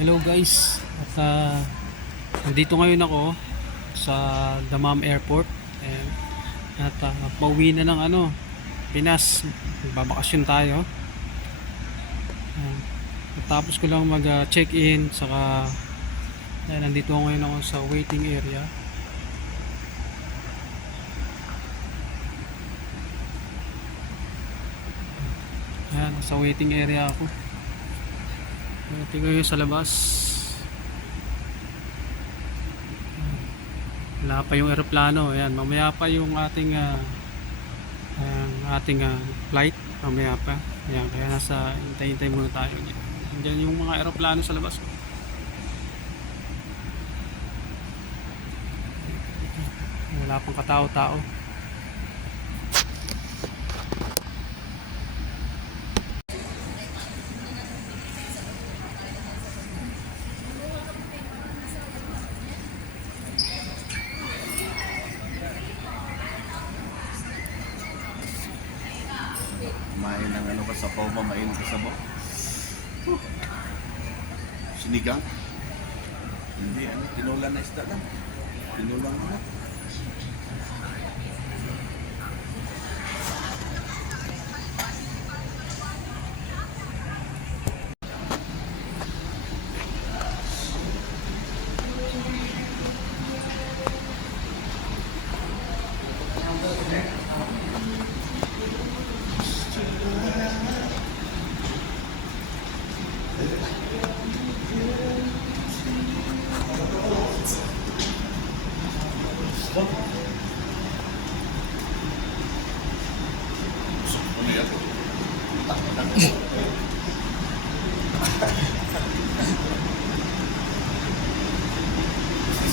Hello guys, at nandito ngayon ako sa Dammam Airport. Ayan. At pauwi na ng Pinas. Magbabakasyon tayo. Ayan. Tapos ko lang mag check in. Saka nandito ngayon ako sa waiting area. Ayan, sa waiting area ako. Tingnan nyo sa labas. Wala pa yung eroplano. Ayan, mamaya pa yung ating flight. Mamaya pa. Ayan, kaya hintay-hintay muna tayo. Diyan yung mga eroplano sa labas. Wala pang katao-tao. Kumain ng kasabaw, mamain kasabaw. Sinigang? Hindi, tinulan na isda lang. Tinulan mo na.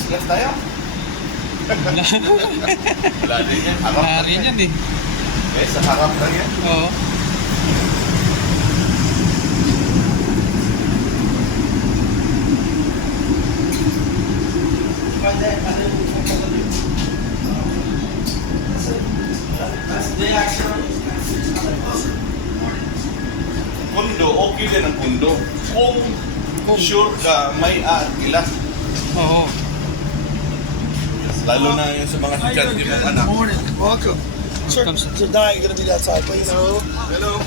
Silas tayo? Wala din yan. Wala rin yan eh. Sa harap lang yan. Oo. Pundo, okay din ang pundo. Kung sure ka, may agila. Oo. Lalo na yung sa mga estudyante mong anak. Morning. Welcome. Sir, Welcome, sir. Sir Don, you're going to be outside, please. Hello. Hello.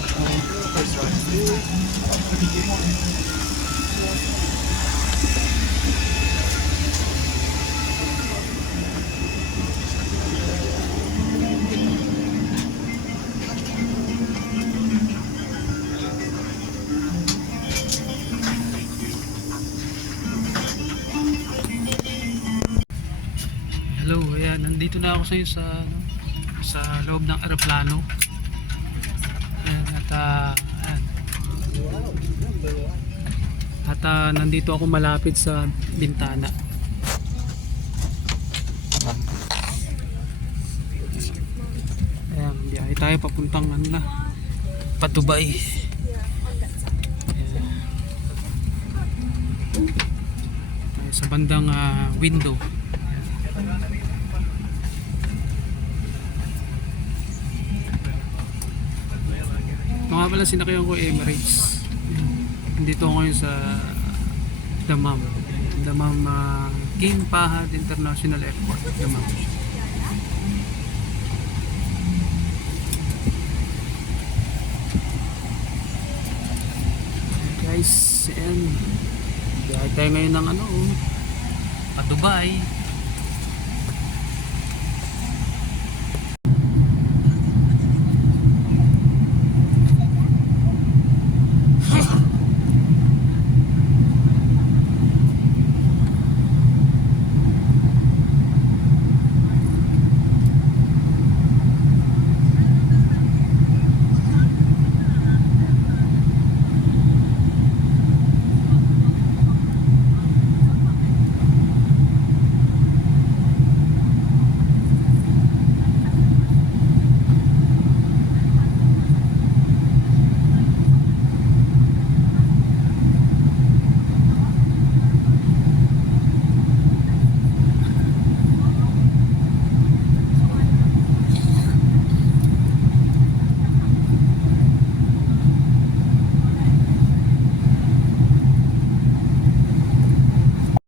Hello, ayan, nandito na ako sa loob ng eroplano. Ayan, nandito ako malapit sa bintana. Ayan, biyahe tayo papuntang pa Dubai. Ayan. Tayo sa bandang window. Mga pala sinakyan ko Emirates. Dito ako ngayon sa Dammam King Fahd International Airport, Dammam. Guys, ayan, biyahe tayo ngayon ng Dubai.